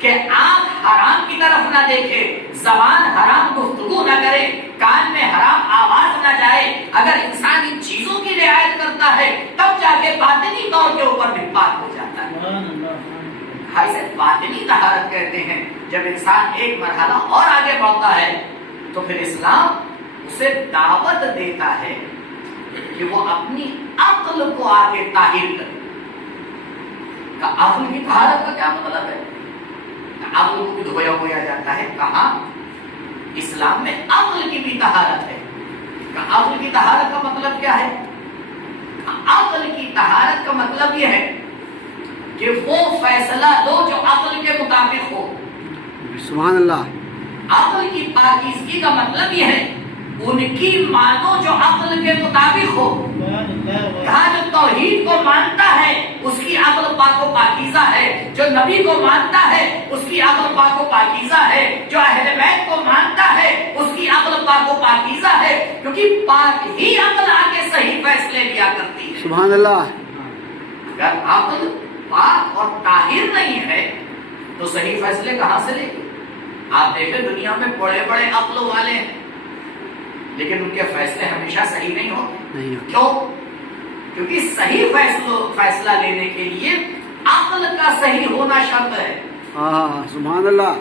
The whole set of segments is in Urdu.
کہ آنکھ حرام کی طرف نہ دیکھے، زبان حرام گفتگو نہ کرے، کان میں حرام آواز نہ جائے، اگر انسان ان چیزوں کی رعایت کرتا ہے تب جا کے باطنی طور کے اوپر بھی پاک ہو جاتا ہے۔ اسے باطنی طہارت کہتے ہیں۔ جب انسان ایک مرحلہ اور آگے بڑھتا ہے تو پھر اسلام اسے دعوت دیتا ہے کہ وہ اپنی عقل کو آگے طاہر کرے۔ عقل کی طہارت کا کیا مطلب ہے؟ عقل کو بھی دھویا ہوا جاتا ہے۔ کہاں؟ اسلام میں عقل کی بھی طہارت ہے۔ عقل کی طہارت کا مطلب کیا ہے؟ عقل کی طہارت کا مطلب یہ ہے کہ وہ فیصلہ لو جو عقل کے مطابق ہو۔ سبحان اللہ۔ عقل کی پاکیزگی کا مطلب یہ ہے ان کی مانو جو عقل کے مطابق ہو۔ کہا جو توحید کو مانتا ہے اس کی عقل پاک و پاکیزہ ہے، جو نبی کو مانتا ہے اس کی عقل پاک و پاکیزہ ہے، جو اہل بیت کو مانتا ہے اس کی عقل پاک و پاکیزہ ہے، کیونکہ پاک ہی عقل آگے صحیح فیصلے لیا کرتی ہے۔ سبحان اللہ۔ اگر عقل پاک اور طاہر نہیں ہے تو صحیح فیصلے کہاں سے لے گی؟ آپ دیکھیں دنیا میں بڑے بڑے عقل والے ہیں لیکن ان کے فیصلے ہمیشہ صحیح نہیں ہوتے۔ کیوں؟ کیونکہ صحیح فیصلہ لینے کے لیے عقل کا صحیح ہونا شرط ہے۔ سبحان اللہ۔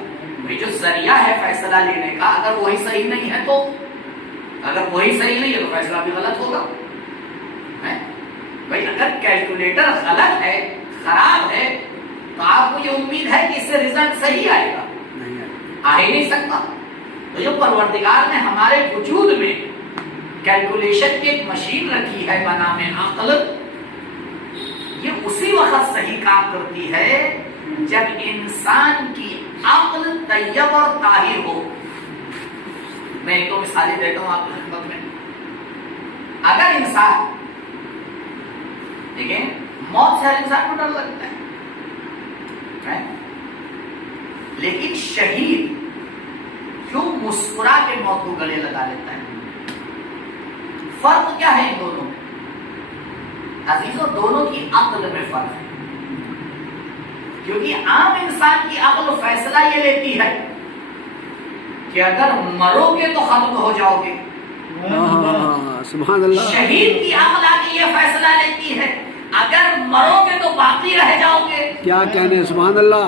جو ذریعہ ہے فیصلہ لینے کا اگر وہی صحیح نہیں ہے تو فیصلہ بھی غلط ہوگا۔ بھائی اگر کیلکولیٹر غلط ہے، خراب ہے، تو آپ کو یہ امید ہے کہ اس سے رزلٹ صحیح آئے گا؟ آ ہی نہیں سکتا۔ تو جو پروردگار نے ہمارے وجود میں کیلکولیشن کی ایک مشین رکھی ہے بنام عقل، یہ اسی وقت صحیح کام کرتی ہے جب انسان کی عقل طیب اور طاہر ہو۔ میں ایک دو مثالیں دیتا ہوں آپ کی خدمت میں۔ اگر انسان دیکھیں موت سے ہر انسان کو ڈر لگتا ہے لیکن شہید کیوں مسکرا کے موت کو گلے لگا لیتا ہے؟ فرق کیا ہے ان دونوں میں؟ عزیزوں دونوں کی عقل میں فرق ہے، کیونکہ عام انسان کی عقل فیصلہ یہ لیتی ہے کہ اگر مرو گے تو ختم ہو جاؤ گے۔ سبحان اللہ۔ شہید کی عقل آگے یہ فیصلہ لیتی ہے اگر مرو گے تو باقی رہ جاؤ گے۔ کیا کہنے، سبحان اللہ۔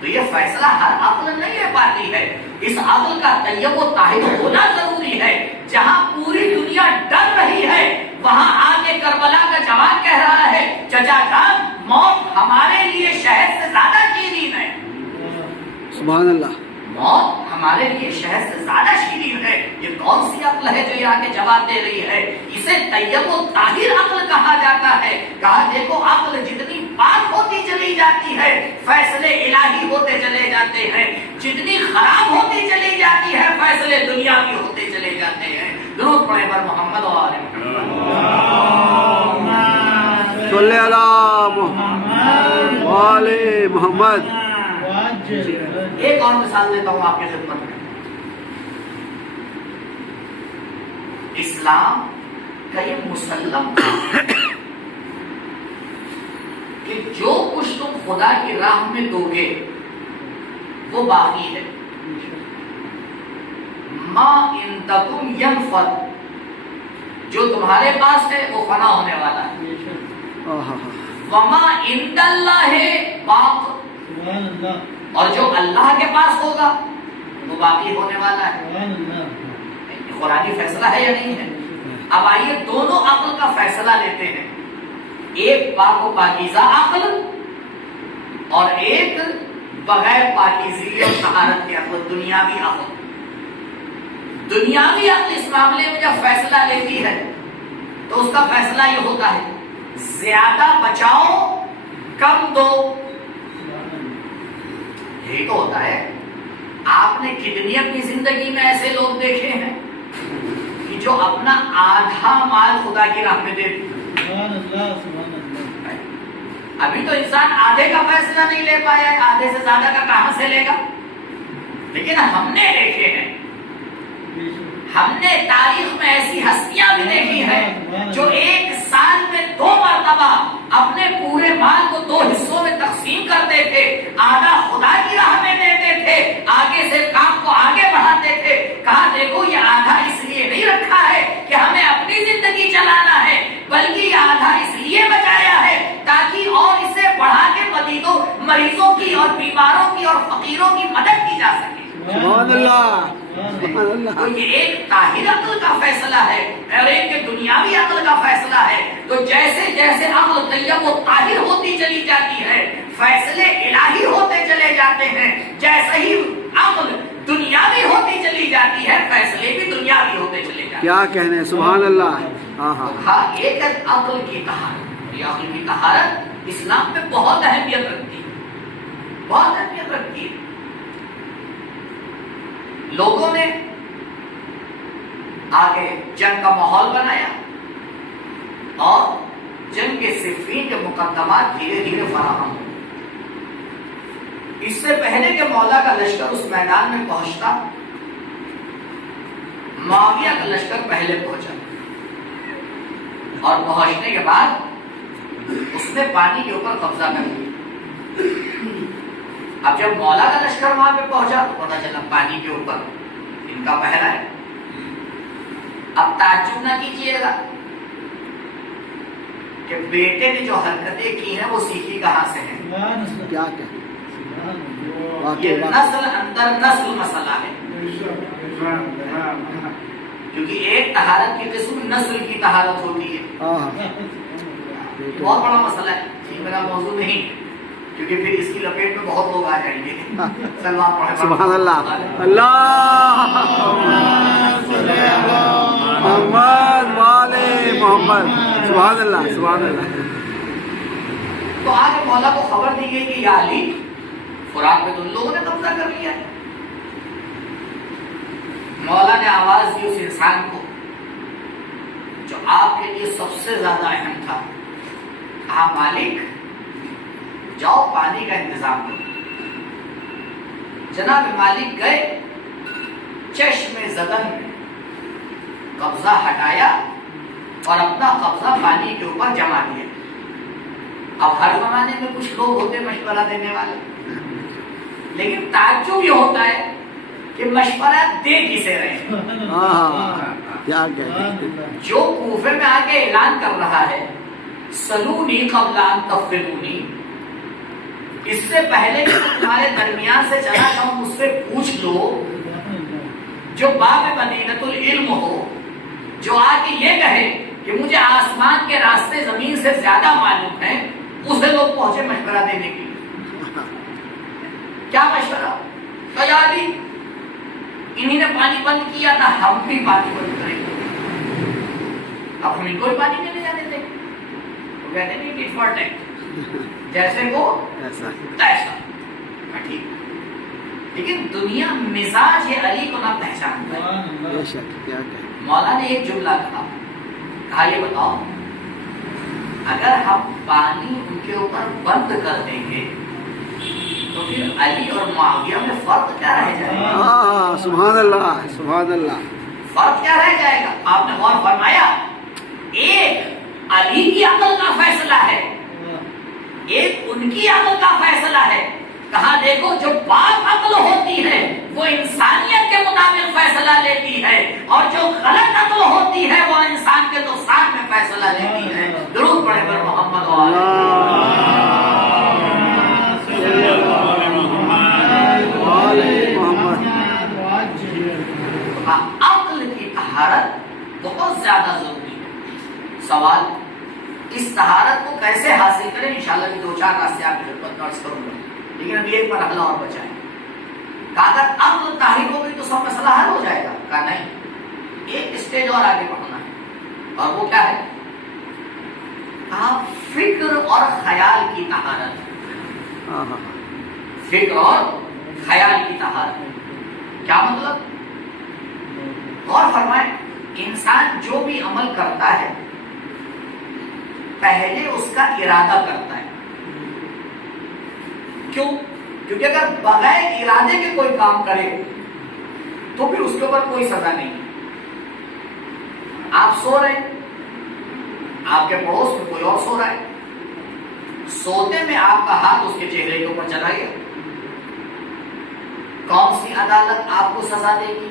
تو یہ فیصلہ ہر عقل نہیں لے پاتی ہے۔ اس عقل کا طیب و طاہر ہونا ضروری ہے۔ جہاں پوری دنیا ڈر رہی ہے وہاں آگے کربلا کا جوان کہہ رہا ہے چچا جان موت ہمارے لیے شہد سے زیادہ شیرین ہے۔ سبحان اللہ۔ موت ہمارے لیے شہد سے زیادہ شیرین ہے۔ یہ کون سی عقل ہے جو یہ آگے جواب دے رہی ہے؟ اسے طیب و طاہر عقل کہا جاتا ہے۔ کہا دیکھو عقل جتنی پاک ہوتی چلی جاتی ہے فیصلے الہی ہوتے چلے جاتے ہیں، جتنی خراب ہوتی چلی جاتی ہے فیصلے دنیاوی ہوتے چلے جاتے ہیں۔ درود پڑھیں پر محمد و آل محمد۔ صلی اللہ محمد و آل محمد۔ ایک اور مثال دیتا ہوں آپ کی خدمت میں۔ اسلام کا یہ مسلم ہے کہ جو کچھ تم خدا کی راہ میں دو گے وہ باقی ہے۔ ما ان تکم ینفد، جو تمہارے پاس ہے وہ فنا ہونے والا ہے۔ وما عند اللہ باق، اور جو اللہ کے پاس ہوگا وہ باقی ہونے والا ہے۔ قرآنی فیصلہ ہے یا نہیں ہے؟ اب آئیے دونوں عقل کا فیصلہ لیتے ہیں، ایک پاک و پاکیزہ عقل اور ایک بغیر پاکیزگی اور طہارت کی عقل، دنیاوی عقل۔ دنیاوی عقل اس معاملے میں جب فیصلہ لیتی ہے تو اس کا فیصلہ یہ ہوتا ہے زیادہ بچاؤ کم دو۔ یہی تو ہوتا ہے۔ آپ نے کتنی اپنی زندگی میں ایسے لوگ دیکھے ہیں کہ جو اپنا آدھا مال خدا کی راہ میں دے دیتے۔ ابھی تو انسان آدھے کا فیصلہ نہیں لے پایا ہے، آدھے سے زیادہ کا کہاں سے لے گا؟ لیکن ہم نے دیکھے ہیں، ہم نے تاریخ میں ایسی ہستیاں بھی دیکھی ہیں جو ایک سال میں 2 مرتبہ اپنے پورے مال کو 2 حصوں میں تقسیم کرتے تھے، آدھا خدا کی راہ مسکینوں کی اور بیماروں کی اور فقیروں کی مدد کی جا سکے. سبحان اللہ سبحان اللہ. تو یہ ایک طاہر عقل کا فیصلہ ہے اور ایک دنیاوی عقل کا فیصلہ ہے. تو جیسے جیسے عقل طیب و طاہر ہوتی چلی جاتی ہے فیصلے الہی ہوتے چلے جاتے ہیں. جیسے ہی عقل دنیاوی ہوتی چلی جاتی ہے فیصلے بھی دنیاوی ہوتے چلے جاتے ہیں. کیا کہنے سبحان اللہ. ہاں ہاں کہا ایک عقل کی طہارت. یہ عقل کی طہارت اسلام میں بہت اہمیت رکھتی ہے, بہت اہمیت رکھتی ہے. لوگوں نے آگے جنگ کا ماحول بنایا اور جنگ کے صفین کے مقدمات دھیرے دھیرے فراہم ہوئے. اس سے پہلے کہ مولا کا لشکر اس میدان میں پہنچتا معاویہ کا لشکر پہلے پہنچا اور پہنچنے کے بعد اس نے پانی کے اوپر قبضہ کر لیا. اب جب مولا کا لشکر وہاں پہ پہنچا تو پتا چلا پانی کے اوپر ان کا پہرا ہے. اب تعجب نہ کیجیے گا کہ بیٹے نے جو حرکتیں کی ہیں وہ سیکھی کہاں سے ہیں. کیا کہنے یہ نسل اندر نسل مسئلہ ہے, کیونکہ ایک طہارت کی قسم نسل کی طہارت ہوتی ہے. بہت بڑا مسئلہ ہے, یہ میرا موضوع نہیں کیونکہ پھر اس کی لپیٹ میں بہت لوگ آ جائیں گے. سبحان اللہ. اللہ محمد والے محمد. سبحان اللہ سبحان اللہ. تو آگے مولا کو خبر دی گئی کہ یا علی فرات میں تو ان لوگوں نے قبضہ کر لیا ہے. مولا نے آواز دی اس انسان کو جو آپ کے لیے سب سے زیادہ اہم تھا. کہا مالک جاؤ پانی کا انتظام کرو. جناب مالک گئے, چشم زدن میں قبضہ ہٹایا اور اپنا قبضہ پانی کے اوپر جما دیا. اب ہر زمانے میں کچھ لوگ ہوتے مشورہ دینے والے, لیکن تعجب یہ ہوتا ہے کہ مشورہ دے کسے رہے ہیں. کیا کہتے جو کوفے میں آ کے اعلان کر رہا ہے سلونی قبل ان تفقدونی, اس سے پہلے کہ تمہارے درمیان سے چلا جاؤں مجھ سے پوچھ لو. جو باب مدینۃ العلم ہو, جو آ کے یہ کہے کہ مجھے آسمان کے راستے زمین سے زیادہ معلوم ہے, اسے لوگ پہنچے مشورہ دینے کے لیے. کیا مشورہ؟ تیاری. انہی نے پانی بند کیا تھا, ہم بھی پانی بند کریں گے. اب ہم ان کو پانی نہیں جانے دیں. وہ کہتے ہیں ٹیٹ فار ٹیٹ, جیسے وہ ایسا ٹھیک. لیکن دنیا مزاج یہ علی کو نہ پہچانتا ہے. مولا نے ایک جملہ کہا یہ بتاؤ اگر ہم پانی ان کے اوپر بند کر دیں گے تو پھر علی اور معاویہ میں فرق کیا رہ جائے گا؟ سبحان اللہ سبحان اللہ. فرق کیا رہ جائے گا؟ آپ نے غور فرمایا ایک علی کی عقل کا فیصلہ ہے, ایک ان کی عقل کا فیصلہ ہے. کہا دیکھو جو پاک عقل ہوتی ہے وہ انسانیت کے مطابق فیصلہ لیتی ہے, اور جو غلط عقل ہوتی ہے وہ انسان کے تو ساتھ میں فیصلہ لیتی ہے. درود پڑھے پر محمد عقل کی طہارت بہت زیادہ ضروری ہے. سوال اس طہارت کو کیسے حاصل کریں, انشاءاللہ بھی 2-4 راستے آپ کی خدمت میں عرض کروں گا, لیکن ابھی ایک مرحلہ اور بچا ہے. کہا اگر عقل طاہر ہو گئی تو سب مسئلہ حل ہو جائے گا. کہا نہیں, ایک اسٹیج اور آگے بڑھنا ہے, اور وہ کیا ہے؟ کہا فکر اور خیال کی طہارت. فکر اور خیال کی طہارت کیا مطلب؟ غور فرمائیں, انسان جو بھی عمل کرتا ہے پہلے اس کا ارادہ کرتا ہے. کیوں؟ کیونکہ اگر بغیر ارادے کے کوئی کام کرے تو پھر اس کے اوپر کوئی سزا نہیں. آپ سو رہے ہیں, آپ کے پڑوس میں کوئی اور سو رہا ہے, سوتے میں آپ کا ہاتھ اس کے چہرے کے اوپر چلا گیا, کون سی عدالت آپ کو سزا دے گی؟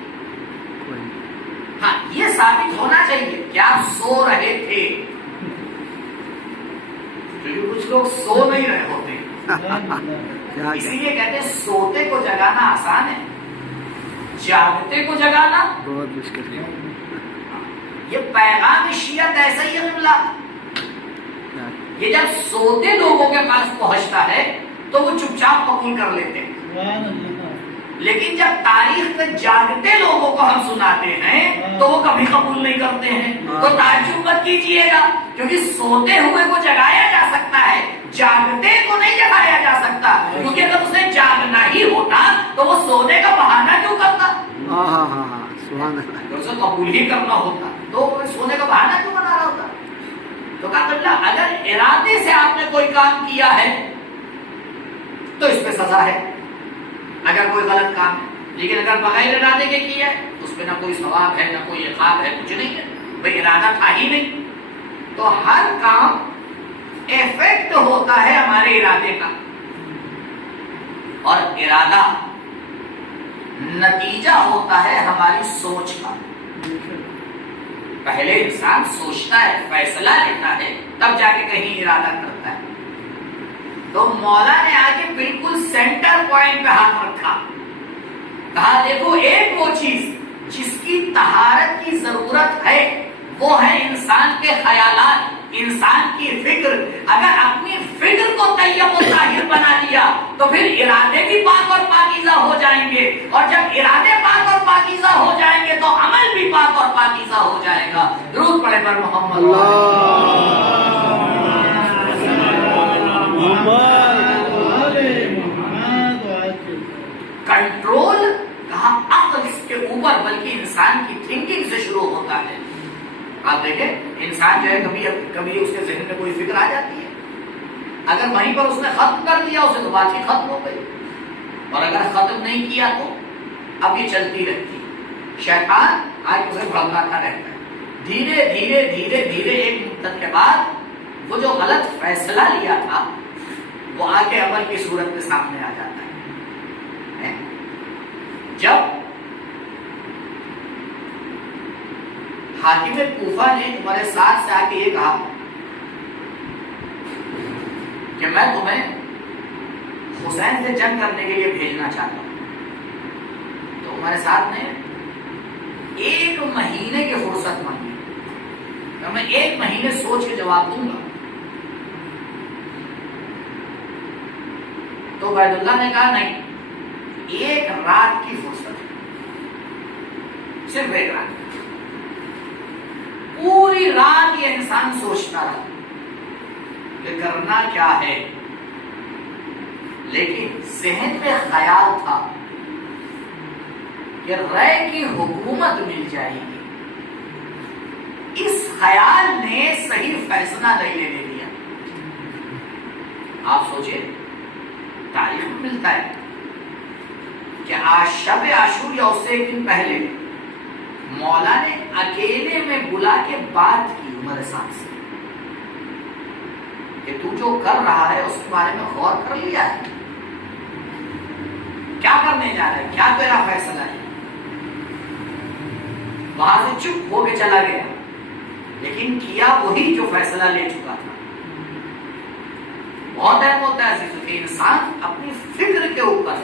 ہاں, یہ ثابت ہونا چاہیے کہ آپ سو رہے تھے, کیونکہ کچھ لوگ سو نہیں رہے ہوتے. اسی لیے کہتے ہیں سوتے کو جگانا آسان ہے، جاگتے کو جگانا بہت مشکل ہے۔ یہ پیغام شیعت ایسا ہی ہے قبلہ، یہ جب سوتے لوگوں کے پاس پہنچتا ہے تو وہ چپ چاپ قبول کر لیتے ہیں، لیکن جب تاریخ میں جاگتے لوگوں کو ہم سناتے ہیں تو وہ کبھی قبول نہیں کرتے ہیں۔ تو تعجب مت کیجیے گا، کیونکہ سوتے ہوئے کو جگایا جا سکتا ہے، جاگتے کو نہیں جگایا جا سکتا، کیونکہ اگر اسے جاگنا ہی ہوتا تو وہ سونے کا بہانہ کیوں کرتا؟ سبحان اللہ، اسے قبول ہی کرنا ہوتا تو سونے کا بہانہ کیوں بنا رہا ہوتا؟ تو کہا اللہ اگر ارادے سے آپ نے کوئی کام کیا ہے تو اس پہ سزا ہے، اگر کوئی غلط کام ہے، لیکن اگر بغیر ارادے کے کیا ہے تو اس پہ نہ کوئی ثواب ہے، نہ کوئی عقاب ہے، کچھ نہیں ہے، بھئی ارادہ تھا ہی نہیں۔ تو ہر کام ایفیکٹ ہوتا ہے ہمارے ارادے کا، اور ارادہ نتیجہ ہوتا ہے ہماری سوچ کا۔ پہلے انسان سوچتا ہے، فیصلہ لیتا ہے، تب جا کے کہیں ارادہ کرتا ہے۔ تو مولا نے آگے بالکل سینٹر پوائنٹ پہ ہاتھ رکھا، کہا دیکھو ایک وہ چیز جس کی طہارت کی ضرورت ہے وہ ہے انسان کے خیالات، انسان کی فکر۔ اگر اپنی فکر کو طیب و طاہر بنا لیا تو پھر ارادے بھی پاک اور پاکیزہ ہو جائیں گے، اور جب ارادے پاک اور پاکیزہ ہو جائیں گے تو عمل بھی پاک اور پاکیزہ ہو جائے گا۔ درود پڑھے پر محمد۔ کنٹرول کہاں عقل کے اوپر بلکہ انسان کی تھنکنگ سے شروع ہوتا ہے۔ آپ دیکھیں انسان جو ہے کبھی اس کے ذہن میں کوئی فکر آ جاتی ہے، اگر وہیں پر اس نے ختم کر دیا اسے تو بات ہی ختم ہو گئی، اور اگر ختم نہیں کیا تو اب یہ چلتی رہتی ہے۔ شیطان آج اسے بھڑکاتا رہتا ہے، دھیرے دھیرے دھیرے دھیرے ایک مدت کے بعد وہ جو غلط فیصلہ لیا تھا وہ آگے عمل کی صورت میں سامنے آ جاتا ہے۔ جب حاکم کوفہ نے عمر سعد سے آ کے یہ کہا کہ میں تمہیں حسین سے جنگ کرنے کے لیے بھیجنا چاہتا ہوں، تو عمر سعد نے 1 مہینے کی فرصت مانگی، تو میں 1 مہینے سوچ کے جواب دوں گا۔ تو عبید اللہ نے کہا نہیں، 1 رات کی فرصت، صرف 1 رات۔ پوری رات یہ انسان سوچتا رہا کہ کرنا کیا ہے، لیکن ذہن میں خیال تھا کہ رائے کی حکومت مل جائے گی۔ اس خیال نے صحیح فیصلہ نہیں لینے دیا۔ آپ سوچیں تاریخ میں ملتا ہے کہ آج شب عاشور یا اس سے 1 دن پہلے مولا نے اکیلے میں بلا کے بات کی عمر سعد سے کہ تو جو کر رہا ہے اس کے بارے میں غور کر لیا ہے، کیا کرنے جا رہا ہے، کیا تیرا فیصلہ ہے؟ وہاں سے چپ ہو کے چلا گیا، لیکن کیا وہی جو فیصلہ لے چکا تھا۔ بہت اہم ہوتا ہے عزیزو کہ انسان اپنی فکر کے اوپر،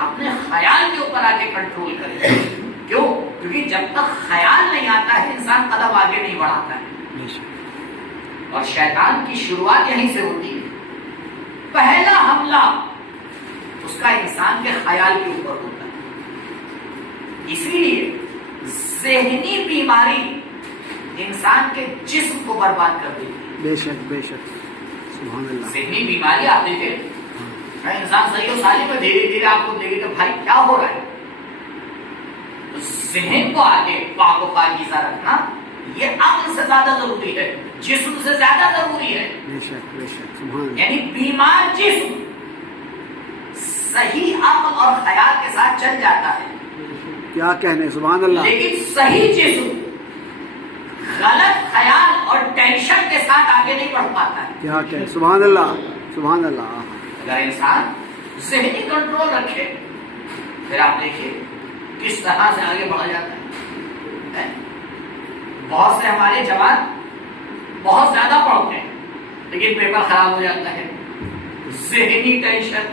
اپنے خیال کے اوپر آ کے کنٹرول کرے۔ کیوں؟ کیونکہ جب تک خیال نہیں آتا ہے انسان قدم آگے نہیں بڑھاتا ہے، اور شیطان کی شروعات یہیں سے ہوتی ہے۔ پہلا حملہ اس کا انسان کے خیال کے اوپر ہوتا ہے۔ اسی لیے ذہنی بیماری انسان کے جسم کو برباد کر دیتی ہے۔ بے شک بے شک، سبحان اللہ۔ ذہنی بیماری آپ دیکھیں، انسان صحیح و سالم میں دھیرے دھیرے آپ کو دیکھے کہ بھائی کیا ہو رہا ہے۔ تو ذہن کو آگے پاک و پاکیزہ رکھنا یہ عقل سے زیادہ ضروری ہے، جسم سے زیادہ ضروری ہے۔ بے شک بے شک، سبحان اللہ۔ یعنی بیمار جسم صحیح عقل اور خیال کے ساتھ چل جاتا ہے، کیا کہنے، سبحان اللہ۔ لیکن صحیح جسم غلط خیال اور ٹینشن کے ساتھ آگے نہیں بڑھ پاتا ہے۔ کیا کہنے، سبحان اللہ سبحان اللہ۔ اگر انسان ذہنی کنٹرول رکھے پھر آپ دیکھیے کس طرح سے آگے بڑھا جاتا ہے۔ بہت سے ہمارے جوان بہت زیادہ پڑھتے ہیں لیکن پیپر خراب ہو جاتا ہے، ذہنی ٹینشن،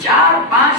4-5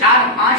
4-5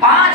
5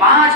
5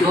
2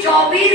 24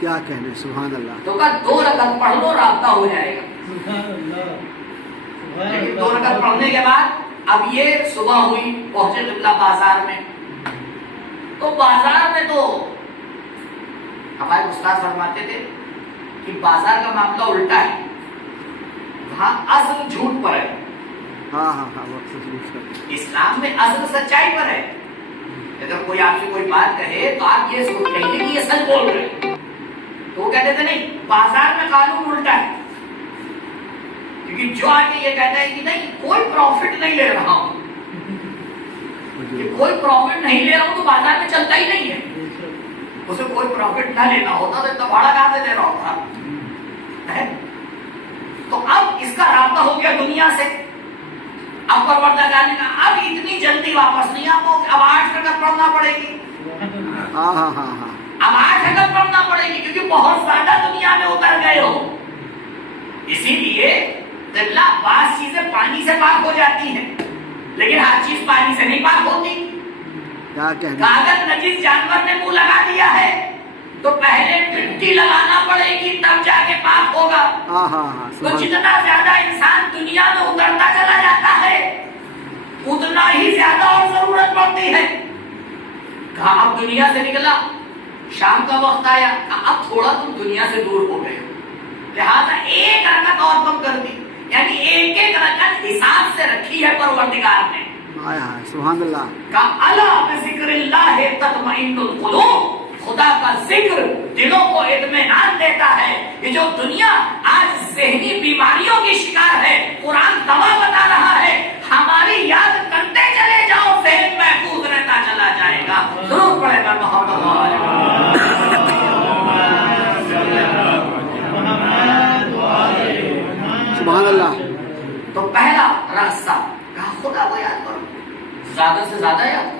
کیا کہنے، سبحان اللہ. تو کہا 2 رکعت پڑھ لو رابطہ ہو جائے گا. لیکن 2 رکعت پڑھنے کے بعد اب یہ صبح ہوئی، پہنچے قبلہ بازار میں. تو بازار میں تو ہمارے استاد فرماتے تھے کہ بازار کا معاملہ الٹا ہے، وہاں اصل جھوٹ پر ہے. ہاں ہاں ہاں، اسلام میں اصل سچائی پر ہے. اگر کوئی آپ سے کوئی بات کہے تو آپ یہ سوچ کہیں گے کہ یہ سچ بول رہے ہیں، تو وہ کہتے تھے نہیں، بازار میں قانون الٹا ہے. کیونکہ جو آگے یہ کہتا ہے کہ نہیں کوئی پروفٹ نہیں لے رہا ہوں، کہ کوئی پروفٹ نہیں لے رہا ہوں تو بازار میں چلتا ہی نہیں ہے. اسے کوئی پروفٹ نہ لینا ہوتا تو اتنا بھاڑا کہاں سے دے رہا ہوتا. تو اب اس کا رابطہ ہو گیا دنیا سے. اب پروردگار نے کہا اب اتنی جلدی واپس نہیں آپ کو، اب 8 رکعت پڑھنا پڑے گی. ہاں ہاں ہاں ہاں، اب 8 رکعت پڑھنا پڑے گی کیونکہ بہت زیادہ دنیا میں اتر گئے ہو. اسی لیے قبلہ بعض چیزیں پانی سے پاک ہو جاتی ہیں لیکن ہر چیز پانی سے نہیں پاک ہوتی. کیا کہنے. اگر نجیس جانور نے منہ لگا دیا ہے تو پہلے مٹی لگانا پڑے گی تب جا کے پاک ہوگا. ہاں ہاں ہاں، تو جتنا زیادہ انسان دنیا میں اترتا چلا جاتا ہے اتنا ہی زیادہ اور ضرورت پڑتی ہے. کہا اب دنیا سے نکلا، شام کا وقت آیا، اب تھوڑا تم دنیا سے دور ہو گئے ہو، لہذا 1 رکعت اور کم کر دی. یعنی 1 رکعت حساب سے رکھی ہے پروردگار نے. سبحان اللہ. کہا الا بذکر اللہ تطمئن القلوب، خدا کا ذکر دلوں کو اطمینان دیتا ہے. یہ جو دنیا آج ذہنی بیماریوں کی شکار ہے، قرآن دوا بتا رہا ہے ہماری یاد کرتے چلے جاؤ، ذہن محفوظ رہتا چلا جائے گا. ضرور پڑھے گا محمد. سبحان اللہ. تو پہلا راستہ کہا خدا کو یاد کرو، زیادہ سے زیادہ یاد کرو.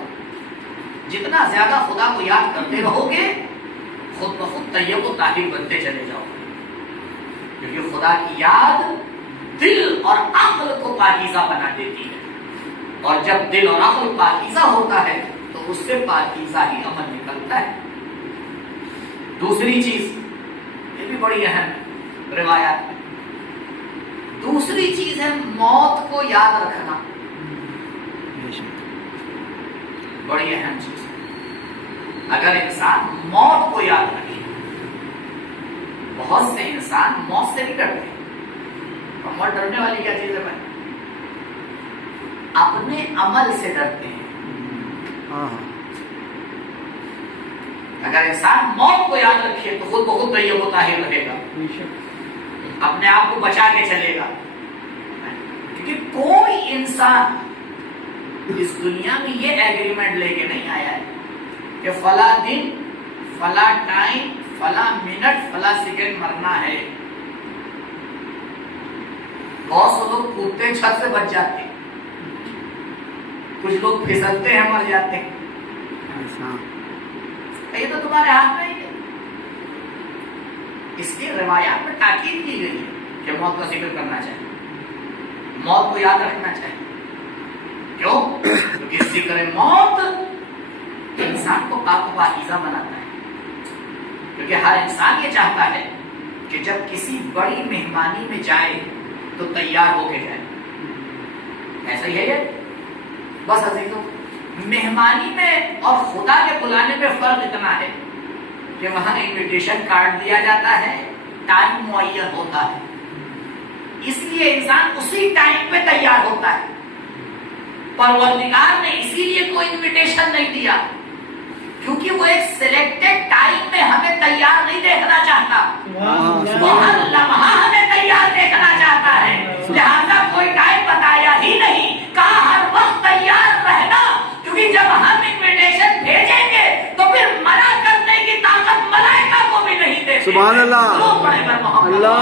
جتنا زیادہ خدا کو یاد کرتے رہو گے خود بخود طیب و طاہر بنتے چلے جاؤ. کیونکہ خدا کی یاد دل اور عقل کو پاکیزہ بنا دیتی ہے، اور جب دل اور عقل پاکیزہ ہوتا ہے تو اس سے پاکیزہ ہی عمل نکلتا ہے. دوسری چیز یہ بھی بڑی اہم روایات میں، دوسری چیز ہے موت کو یاد رکھنا. بڑی اہم چیز. اگر انسان موت کو یاد رکھے، بہت سے انسان موت سے نہیں ڈرتے. اور موت ڈرنے والی کیا چیز ہے بھائی؟ اپنے عمل سے ڈرتے ہیں. اگر انسان موت کو یاد رکھے تو خود بخود طیب و طاہر رہے گا، اپنے آپ کو بچا کے چلے گا. کیونکہ کوئی انسان اس دنیا میں یہ ایگریمنٹ لے کے نہیں آیا ہے کہ فلاں دن، فلاں ٹائم، فلاں منٹ، فلاں سیکنڈ مرنا ہے. بہت سے لوگ کودتے چھت سے بچ جاتے ہیں، کچھ لوگ پھسلتے ہیں مر جاتے ہیں. یہ تو تمہارے ہاتھ میں ہی ہے. اس لیے روایات میں تاکید کی گئی ہے کہ موت کا ذکر کرنا چاہیے، موت کو یاد رکھنا چاہیے. کیوں؟ کیونکہ ذکر موت انسان کو پاک و پاکیزہ بناتا ہے. کیونکہ ہر انسان یہ چاہتا ہے کہ جب کسی بڑی مہمانی میں جائے تو تیار ہو کے جائے. ایسا ہی ہے یہ. بس عزیزوں، مہمانی میں اور خدا کے بلانے میں فرق اتنا ہے کہ وہاں انویٹیشن کارڈ دیا جاتا ہے، ٹائم معین ہوتا ہے، اس لیے انسان اسی ٹائم پہ تیار ہوتا ہے. پروردگار نے اسی لیے کوئی انویٹیشن نہیں دیا کیونکہ وہ ایک سلیکٹڈ ٹائم میں ہمیں تیار نہیں دیکھنا چاہتا، وہ ہر لمحہ ہمیں تیار دیکھنا چاہتا ہے. لہذا کوئی ٹائم بتایا ہی نہیں، کہا ہر وقت تیار رہنا. کیونکہ جب ہم انویٹیشن بھیجیں گے تو پھر منع کرنے کی طاقت ملائکہ کو بھی نہیں دے. سبحان اللہ. اللہ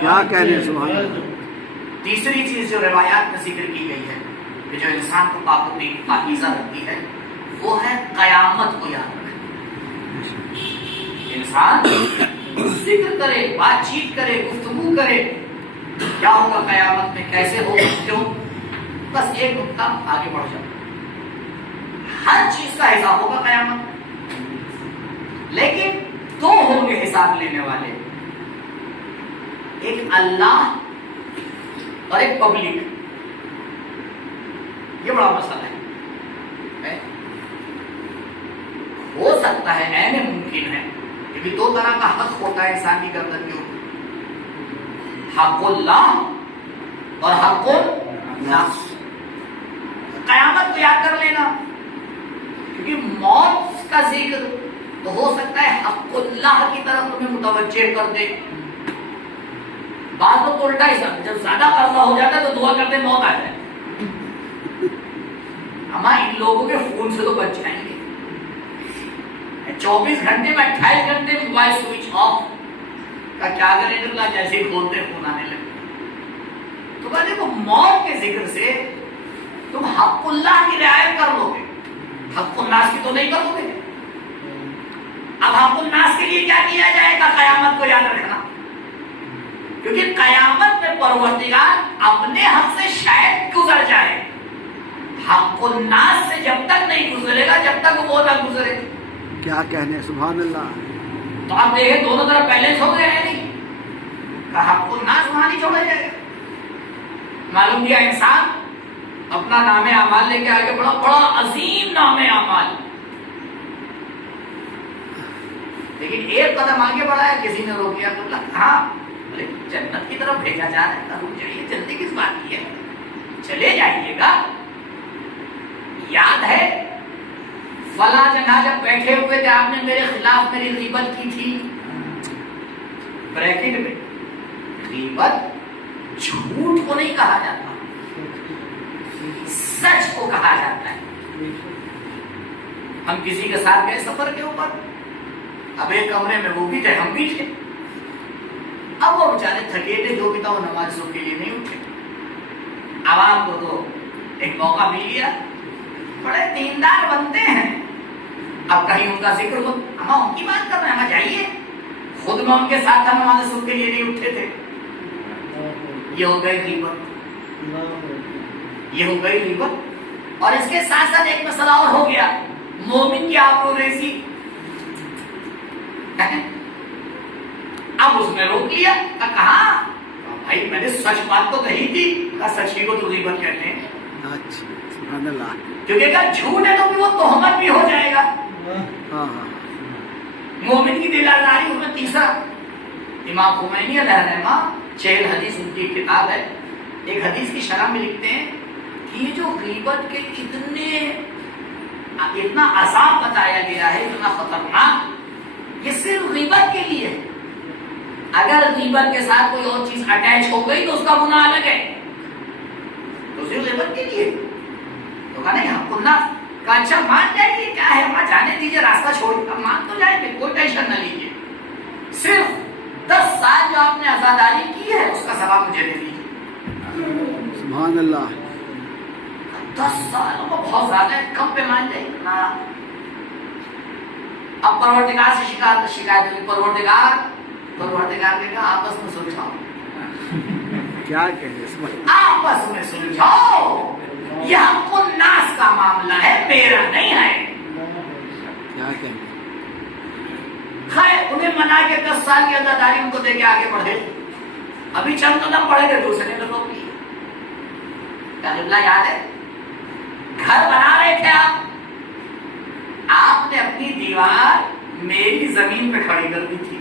کیا کہہ رہے ہیں. سبحان اللہ. تیسری چیز جو روایات میں ذکر کی گئی ہے کہ جو انسان کو پاک و پاکیزہ رکھتی ہے وہ ہے قیامت کو یاد رکھنا. انسان ذکر کرے، بات چیت کرے، گفتگو کرے، کیا ہوگا قیامت میں، کیسے ہوگا. کیوں؟ بس ایک نقطہ آگے بڑھ جاؤ، ہر چیز کا حساب ہوگا قیامت، لیکن دو ہوں گے حساب لینے والے، ایک اللہ اور ایک پبلک. یہ بڑا مسئلہ ہے. ہو سکتا ہے، عین ممکن ہے کہ بھی دو طرح کا حق ہوتا ہے انسان کی گردن کے اوپر، حق اللہ اور حق الناس. قیامت کو یاد کر لینا، کیونکہ موت کا ذکر تو ہو سکتا ہے حق اللہ کی طرف تمہیں متوجہ کر دے. بعض لوگ الٹا ہی سب، جب زیادہ قرضہ ہو جاتا ہے تو دعا کرتے موت آ جائے. ہمارے ان لوگوں کے فون سے تو بچ جائیں گے. 24 گھنٹے میں 28 گھنٹے موبائل سوئچ آف کا کیا کریں گے؟ اللہ جیسے ہی کھولتے فون آنے لگے. تو کہا دیکھو موت کے ذکر سے تم حق اللہ کی رعایت کر لو گے، حق الناس کی تو نہیں کرو گے. اب حق الناس کے لیے کیا کیا جائے گا؟ قیامت کو یاد رکھنا، کیونکہ قیامت میں پروردگار اپنے حق سے شاید گزر جائے، حق الناس سے جب تک نہیں گزرے گا جب تک وہ نہ گزرے. کیا کہنے، سبحان اللہ. تو آپ دیکھیں دونوں طرف بیلنس ہو گئے ہیں نہیں؟ حق الناس وہاں نہیں چھوڑا جائے گا. معلوم کیا انسان اپنا نام اعمال لے کے آگے بڑا بڑا عظیم نام اعمال، لیکن ایک قدم آگے بڑھا ہے کسی نے روک لیا تو کہاں جنت کی طرف بھیجا جا رہا ہے، رک جائیے، جلدی کس بات کی ہے، چلے جائیے گا. یاد ہے فلاں جگہ جب بیٹھے ہوئے تھے آپ نے میرے خلاف میری غیبت کی تھی، بریکٹ میں غیبت جھوٹ کو نہیں کہا جاتا، سچ کو کہا جاتا ہے. ہم کسی کے ساتھ گئے سفر کے اوپر، اب ایک کمرے میں وہ بھی تھے ہم بھی تھے. اب وہ بیچارے تھکے تھے، جو بھی تھا وہ نماز صبح کے لیے نہیں اٹھے. عوام کو تو ایک موقع مل گیا، بڑے دیندار بنتے ہیں. اب کہیں ان کا ذکر ہو، ہم ان کی بات کر رہے ہیں، ہم جائیے، خود میں ان کے ساتھ تھا، نماز صبح کے لیے نہیں اٹھے تھے. یہ ہو گئی غیبت، یہ ہو گئی غیبت. اور اس کے ساتھ ساتھ ایک مسئلہ اور ہو گیا، مومن کی آبرو ریزی. اب اس نے روک لیا، کہا بھائی میں نے سچ بات تو کہی تھی، کہا سچ ہی کو تو غیبت کہتے ہیں. اچھا سبحان اللہ. کیونکہ اگر جھوٹ ہے تو بھی وہ تہمت بھی ہو جائے گا. مومن کی دل آزاری. اس میں تیسرا امام خمینی علیہ الرحمہ 6 حدیث ان کی کتاب ہے، ایک حدیث کی شرح میں لکھتے ہیں کہ یہ جو غیبت کے اتنا عذاب بتایا گیا ہے، اتنا خطرناک، یہ صرف غیبت کے لیے ہے. اگر غیبت کے ساتھ کوئی اور چیز اٹیچ ہو گئی تو اس کا گناہ الگ ہے، تو صرف غیبت کے لیے. تو کہا نہیں حق الناس. کہا اچھا مان جائیے، کیا ہے وہاں جانے دیجیے، راستہ چھوڑیے. اب مان تو جائیں گے، کوئی ٹینشن نہ لیجیے، صرف 10 سال جو آپ نے عزاداری کی ہے اس کا ثواب مجھے دے دیجیے. سبحان اللہ. 10 سال وہ بہت زیادہ ہے، کم پہ مان جائیے نا. اب پروردگار سے شکایت ہوئی، پروردگار نے کہا آپس میں سلجھاؤ. کیا کہنے، آپس میں سلجھاؤ، یہ حق الناس کا معاملہ ہے، میرا نہیں ہے. کیا کہنے. خیر انہیں منا کے 10 سال کی عزاداری ان کو دے کے آگے بڑھے. ابھی چند قدم پڑے گئے دوسرے نے روک لیا. قبلہ یاد ہے، گھر بنا رہے تھے آپ نے اپنی دیوار میری زمین پہ کھڑی کر دی تھی.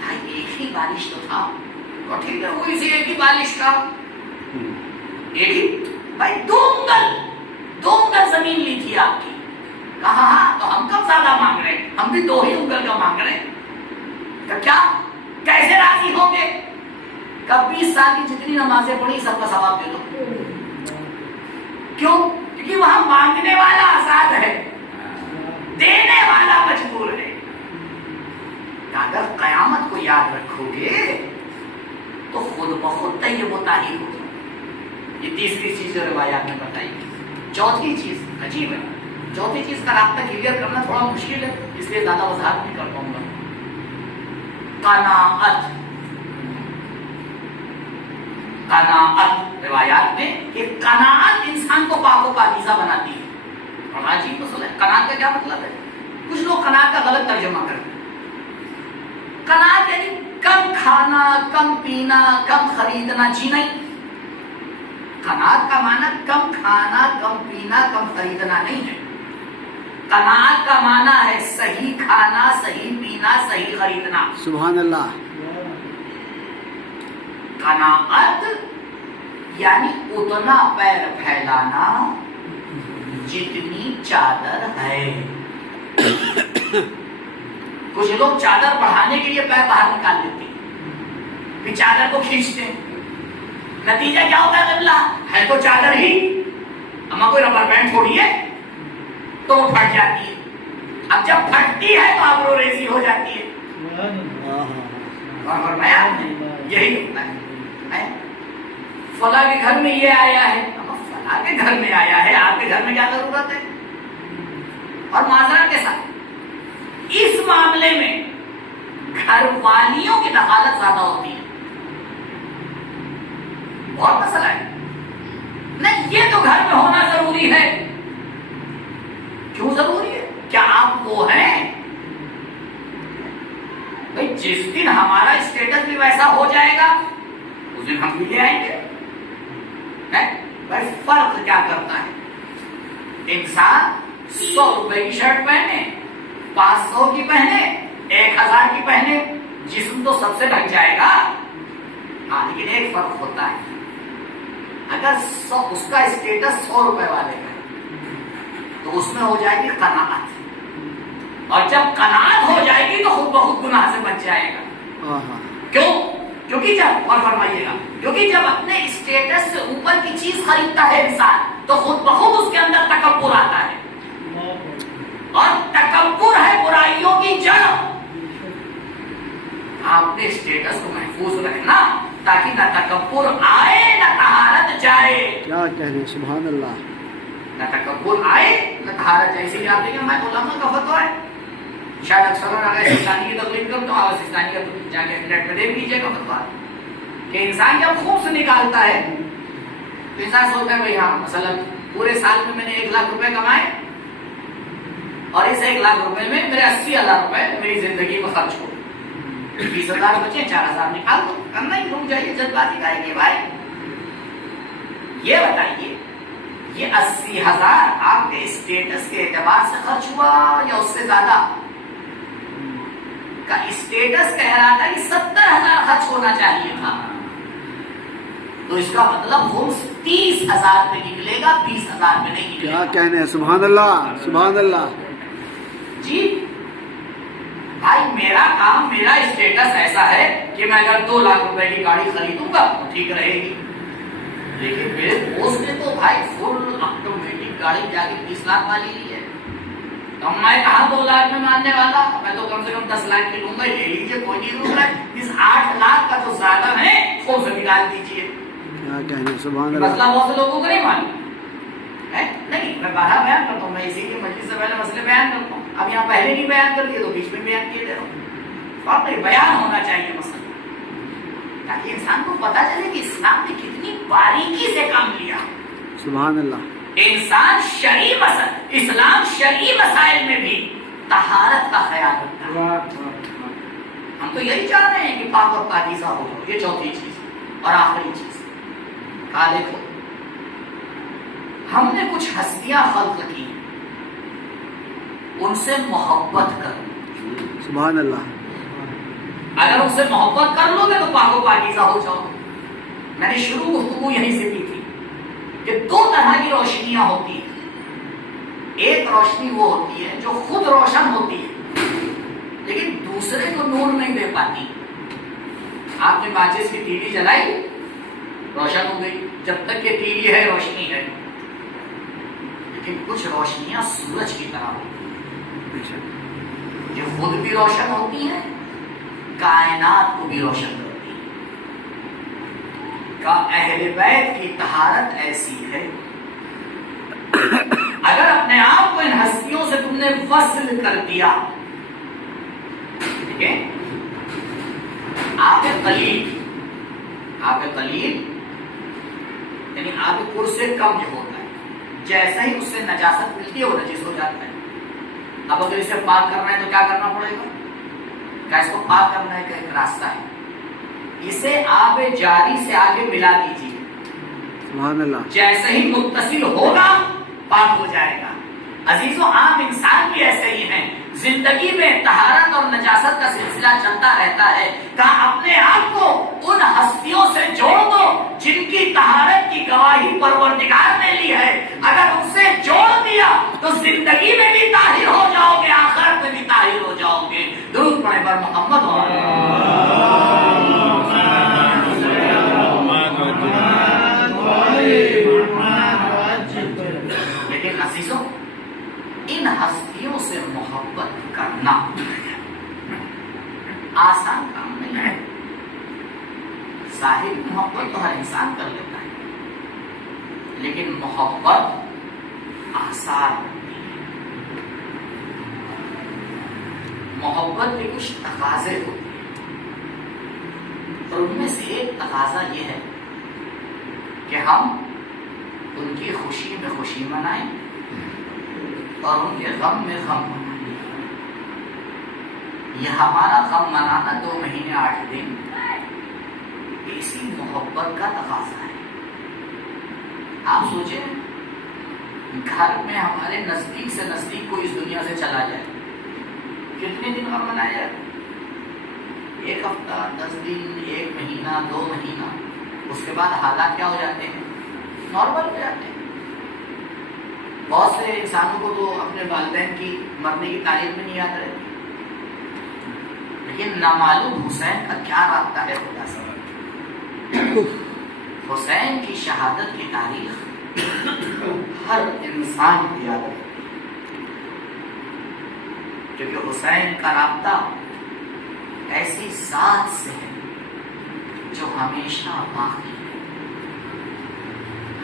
بھائی ایک ہی بالش تو تھا، تو ٹھیک ہے وہی سے ایک ہی بالش کا، ایک ہی بھائی 2 انگل زمین لی تھی آپ کی. کہا ہاں تو ہم کب زیادہ مانگ رہے ہیں، ہم بھی 2 ہی انگل کا مانگ رہے ہیں. تو کیا کیسے راضی ہوں گے؟ کب 20 سال کی جتنی نمازیں پڑھی سب کا ثواب دے دو. کیوں؟ کیونکہ وہاں مانگنے والا آزاد ہے، دینے والا مجبور ہے. اگر قیامت کو یاد رکھو گے تو خود بخود طیب و طاہر ہو جاؤ. یہ تیسری چیز جو روایات میں بتائی. چوتھی چیز عجیب ہے، چوتھی چیز کا رابطہ کلیئر کرنا تھوڑا مشکل ہے، اس لیے زیادہ وضاحت نہیں کر پاؤں گا. قناعت. قناعت روایات میں کہ قناعت انسان کو پاک و پاکیزہ بناتی ہے. اور عجیب مسئلہ ہے. قناعت کا کیا مطلب ہے؟ کچھ لوگ قناعت کا غلط ترجمہ کرتے ہیں. قناعت یعنی کم کھانا، کم پینا، کم خریدنا، جی نہیں. قناعت کا معنی کم کھانا، کم پینا، کم خریدنا نہیں ہے. قناعت کا معنی ہے صحیح کھانا، صحیح پینا، صحیح خریدنا. سبحان اللہ. قناعت یعنی اتنا پیر پھیلانا جتنی چادر ہے. کچھ لوگ چادر بڑھانے کے لیے پیر باہر نکال لیتے ہیں، پھر چادر کو کھینچتے ہیں. نتیجہ کیا ہوتا ہے؟ قبلہ ہے تو چادر ہی، اما کوئی ربر بینڈ چھوڑیے تو وہ پھٹ جاتی ہے. اب جب پھٹتی ہے تو آبرو ریزی ہو جاتی ہے. اور فرمایا یہی ہوتا ہے. فلاں کے گھر میں یہ آیا ہے، فلاں کے گھر میں آیا ہے، آپ کے گھر میں کیا ضرورت ہے؟ اور معذرت کے ساتھ اس معاملے میں گھر والیوں کی دخالت زیادہ ہوتی ہے. بہت مسئلہ ہے. نہیں، یہ تو گھر میں ہونا ضروری ہے. کیوں ضروری ہے؟ کیا آپ وہ ہیں؟ بھئی جس دن ہمارا اسٹیٹس بھی ویسا ہو جائے گا اس دن ہم بھی لے آئیں گے. بھائی فرق کیا کرتا ہے؟ انسان 100 روپے کی شرٹ پہنے، 500 کی پہنے، 1000 کی پہنے، جسم تو سب سے ڈھک جائے گا. ہاں، لیکن ایک فرق ہوتا ہے. اگر اس کا اسٹیٹس 100 روپے والے کا تو اس میں ہو جائے گی قناعت، اور جب قناعت ہو جائے گی تو خود بخود گناہ سے بچ جائے گا. کیوں؟ کیونکہ جب، اور فرمائیے گا، کیونکہ جب اپنے اسٹیٹس سے اوپر کی چیز خریدتا ہے انسان تو خود بخود اس کے اندر تکبر آتا ہے، اور تکبر ہے برائیوں کی جڑ. آپ نے اسٹیٹس کو محفوظ رکھنا تاکہ نہ تکبر آئے نہ طہارت جائے. کیا کہنے، سبحان اللہ. نہ تکبر آئے نہ طہارت جائے. اسی لیے آپ دیکھیں میں علماء کا فتویٰ ہے، شاید اکثر اگر سستانی کی تقلید کرتا ہوں، اور سستانی کا جا کے نیٹ پہ دیکھ لیجیے گا فتویٰ کہ انسان جب خون سے نکالتا ہے تو انسان سوچتا ہے بھائی ہاں مثلا پورے سال میں نے 1 لاکھ روپے کمائے اور اس 1 لاکھ روپے میں میرے 80,000 روپے میری زندگی میں خرچ ہو، 20,000 بچے، 4,000 نکال دو. کرنا ہی گھوم جائیے، جذباتی بازی کا ہے کہ بھائی یہ بتائیے یہ 80,000 آپ کے اسٹیٹس کے اعتبار سے خرچ ہوا یا اس سے زیادہ کا؟ اسٹیٹس کہہ رہا تھا کہ 70,000 خرچ ہونا چاہیے تھا، تو اس کا مطلب خمس 30,000 پہ نکلے گا، 20,000 پہ نہیں نکلے گا. کیا کہنے، سبحان اللہ، سبحان اللہ. جی بھائی میرا کام، میرا اسٹیٹس ایسا ہے کہ میں اگر 2 لاکھ روپے کی گاڑی خریدوں گا تو ٹھیک رہے گی، لیکن میرے دوست نے تو بھائی فل آٹومیٹک گاڑی جا کے 20 لاکھ والی لی ہے، تو میں کہاں 2 لاکھ میں ماننے والا؟ میں تو کم سے کم 10 لاکھ کی لوں گا. لے لیجیے، کوئی نہیں روک رہا ہے. اس 8 لاکھ کا تو زیادہ ہے، خود سے نکال دیجیے. کیا کہنے، سبحان مسئلہ اللہ. بہت سے لوگوں کو نہیں معلوم ہے. نہیں، میں بارہ بیان کرتا ہوں، میں اسی لیے مجلس سے پہلے مسئلے بیان کرتا ہوں. اب یہاں پہلے نہیں بیان کر دیے تو بیچ میں بیان کیے دے رہا ہوں. اور بیان ہونا چاہیے مسئلہ، تاکہ انسان کو پتا چلے کہ اسلام نے کتنی باریکی سے کام لیا. سبحان اللہ. انسان شرعی مسائل، اسلام شرعی مسائل میں بھی طہارت کا خیال رکھتا ہے. ہم تو یہی چاہ رہے ہیں کہ پاک اور پاکیزہ ہو. یہ چوتھی چیز اور آخری چیز. دیکھو ہم نے کچھ ہستیاں خلق کی، ان سے محبت کرو. سبحان اللہ. اگر ان سے محبت کر لو گے تو پاک و پاکیزہ ہو جاؤ. میں نے شروع گفتگو یہیں سے کی تھی کہ 2 طرح کی روشنیاں ہوتی ہیں. ایک روشنی وہ ہوتی ہے جو خود روشن ہوتی ہے لیکن دوسرے کو نور نہیں دے پاتی. آپ نے ماچس کی تیلی جلائی، روشن ہو گئی، جب تک کہ تیلی ہے روشنی ہے. لیکن کچھ روشنیاں سورج کی طرح ہوتی ہیں، یہ خود بھی روشن ہوتی ہیں، کائنات کو بھی روشن کرتی ہیں. کا اہل بیت کی طہارت ایسی ہے، اگر اپنے آپ کو ان ہستیوں سے تم نے وصل کر دیا، ٹھیک ہے، آپ قلیل آب پر سے کم جو ہوتا ہے، جیسے ہی اس سے نجاست ملتی ہے وہ نجس ہو جاتا ہے۔ اب اگر اسے پاک کرنا ہے تو کیا کرنا پڑے گا؟ کیا اس کو پاک کرنا ہے کہ ایک راستہ ہے، اسے آب جاری سے آگے ملا دیجیے، سبحان اللہ، جیسے ہی متصل ہوگا پاک ہو جائے گا۔ عزیزو، عام انسان بھی ایسے ہی ہیں، زندگی میں طہارت اور نجاست کا سلسلہ چلتا رہتا ہے۔ کہا اپنے آپ کو ان ہستیوں سے جوڑ دو جن کی طہارت کی گواہی پروردگار نے لی ہے، اگر ان سے جوڑ دیا تو زندگی میں بھی طاہر ہو جاؤ گے، آخرت میں بھی طاہر ہو جاؤ گے۔ درود پڑھیں بر محمد لیکن عزیزوں، ان ہستیوں سے محبت کرنا آسان کام نہیں ہے۔ ظاہر محبت تو ہر انسان کر لیتا ہے، لیکن محبت آسان ہوتی ہے۔ محبت کے کچھ تقاضے ہوتے ہیں، اور ان میں سے ایک تقاضا یہ ہے کہ ہم ان کی خوشی میں خوشی منائیں اور ان کے غم میں غم منائیں۔ یہ ہمارا غم منانا 2 مہینے 8 دن اسی محبت کا تقاضا ہے۔ آپ سوچیں، گھر میں ہمارے نزدیک سے نزدیک کوئی اس دنیا سے چلا جائے، کتنے دن غم منایا جائے؟ 1 ہفتہ، 10 دن، 1 مہینہ، 2 مہینہ۔ اس کے بعد حالات کیا ہو جاتے ہیں؟ نارمل ہو جاتے ہیں۔ بہت سے انسانوں کو تو اپنے والدین کی مرنے کی تاریخ میں نہیں یاد رہتی، لیکن نامعلوم حسین کا کیا رابطہ ہے خدا سے۔ حسین کی شہادت کی تاریخ ہر انسان کو یاد رہتی ہے، کیونکہ حسین کا رابطہ ایسی ذات سے ہے جو ہمیشہ باقی ہے۔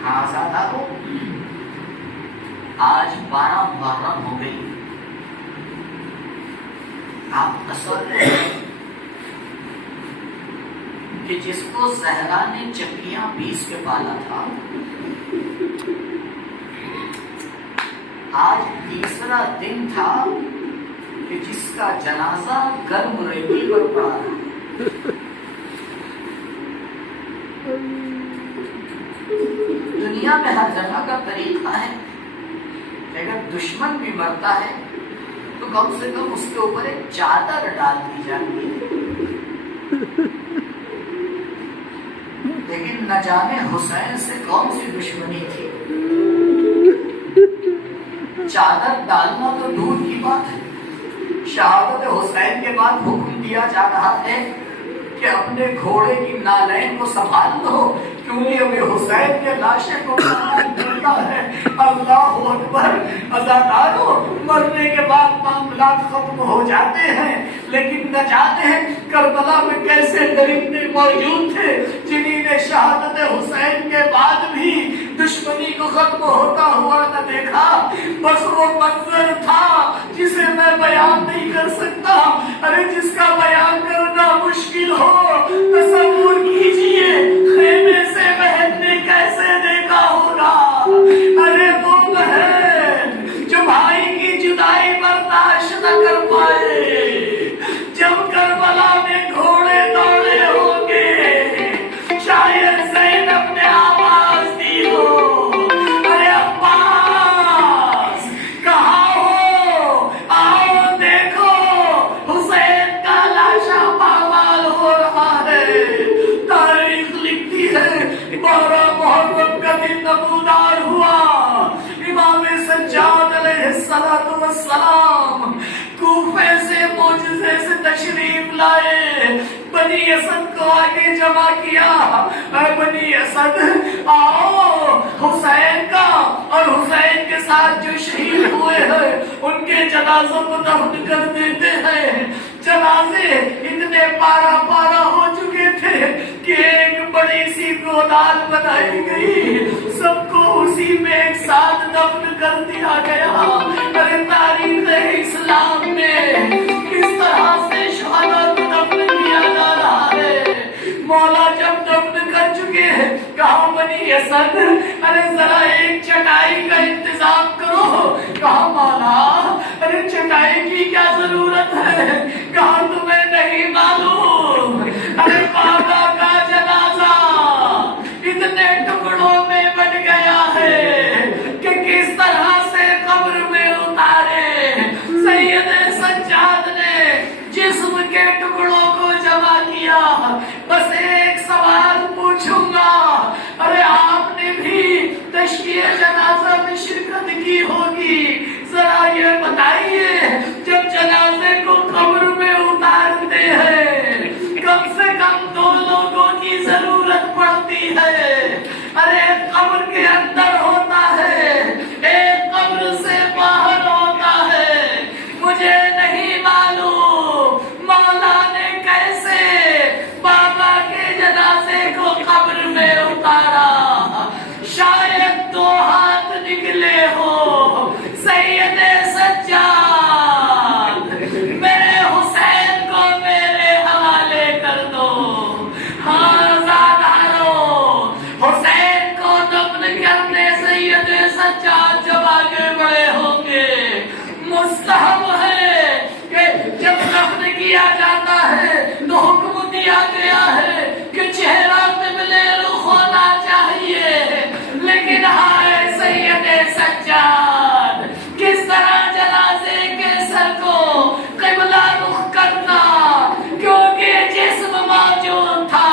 ہاں آزادارو، آج 12 محرم ہو گئی۔ آپ تصور کریں کہ جس کو زہرا نے چکیاں 20 پہ پالا تھا، آج تیسرا دن تھا کہ جس کا جنازہ گرم ریتی پر پڑا ہے۔ دنیا میں ہر جگہ کا طریقہ ہے کہ اگر دشمن بھی مرتا ہے تو کم سے کم اس کے اوپر ایک چادر ڈال دی جاتی ہے، لیکن نہ جانے حسین سے کون سی دشمنی تھی۔ چادر ڈالنا تو دور کی بات ہے، شہادت حسین کے بعد حکم دیا جا رہا ہے کہ اپنے گھوڑے کی نالین کو سنبھال لو، کیونکہ ابھی حسین کے لاشے کو ملتا ہے۔ اللہ اکبر۔ عزادارو، مرنے کے بعد معاملات ختم ہو جاتے ہیں، لیکن نہ جاتے ہیں کربلا میں کیسے درندے موجود تھے جنہیں نے شہادت حسین کے بعد بھی دشمنی کو ختم ہوتا ہوا نہ دیکھا۔ بس وہ منظر تھا جسے میں بیان نہیں کر سکتا، ارے جس کا بیان کرنا مشکل ہو۔ تصور کیجئے خیمے سے بہن نے کیسے دیکھا ہوگا، ارے وہ بہن جو بھائی کی جدائی برداشت نہ کر پائے، جب کربلا میں گھوڑے دوڑے ہوں گے، شاید زینب نے آواز دی ہو، ارے عباس کہاں ہو، آؤ دیکھو حسین کا لاشا پامال ہو رہا ہے۔ تاریخ لکھتی ہے 12 محرم کا دن نمودار ہوا، امام سجاد علیہ السلام کوفے سے معجزے سے تشریف لائے، بنی اسد کو آگے جمع کیا، اے بنی اسد آؤ، حسین کا اور حسین کے ساتھ جو شہید ہوئے ہیں ان کے جنازوں کو دفن کر دیتے ہیں۔ جنازے اتنے پارا پارا ہو چکے تھے کہ ایک بڑی سی گودال بنائی گئی، سب کو اسی میں ایک ساتھ دفن کر دیا گیا۔ ارے تاریخ اسلام میں کس طرح سے شہداء کو دفن کیا جا رہا ہے۔ مولا جب دفن کر چکے ہیں، کہا بنی صدر ارے ذرا ایک چٹائی کا انتظام کرو. کہا مولا ارے چٹائی کی کیا ضرورت ہے؟ کہا تمہیں نہیں معلوم ارے بابا کا جنازہ اتنے ٹکڑوں میں بٹ گیا ہے کہ کس طرح سے قبر میں اتارے. سید سجاد نے جسم کے ٹکڑوں کو جمع کیا. بس ایک سوال پوچھوں گا، ارے آپ نے بھی تشییع جنازہ میں شرکت کی ہوگی، ذرا یہ بتائیے جب جنازے کو قبر میں اتارتے ہیں کم سے کم 2 لوگوں کی ضرورت پڑتی ہے. ارے ایک قبر کے اندر ہوتا ہے، ایک قبر سے باہر ہوتا ہے. مجھے نہیں معلوم مولا نے کیسے بابا کے جنازے کو قبر میں اتارا. شاید 2 ہاتھ نکلے ہو. سید سجاد میرے حسین کو میرے حوالے کر دو. ہاں زادارو، حسین کو دفن کرنے سید سجاد جب آگے بڑھے ہوں گے، مستحب ہے کہ جب دفن کیا جاتا ہے تو حکم دیا گیا ہے کہ چہرہ قبلے رخ ہونا چاہیے. لیکن ہائے سید سجاد، کس طرح جنازے کے سر کو قبلہ رخ کرنا، کیونکہ جسم موجود تھا،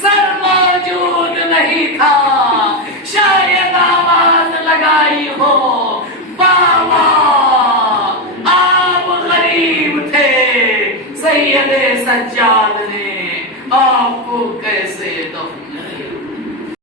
سر موجود نہیں تھا. شاید آواز لگائی ہو، بابا آپ غریب تھے، سید سجاد نے آپ کو کیسے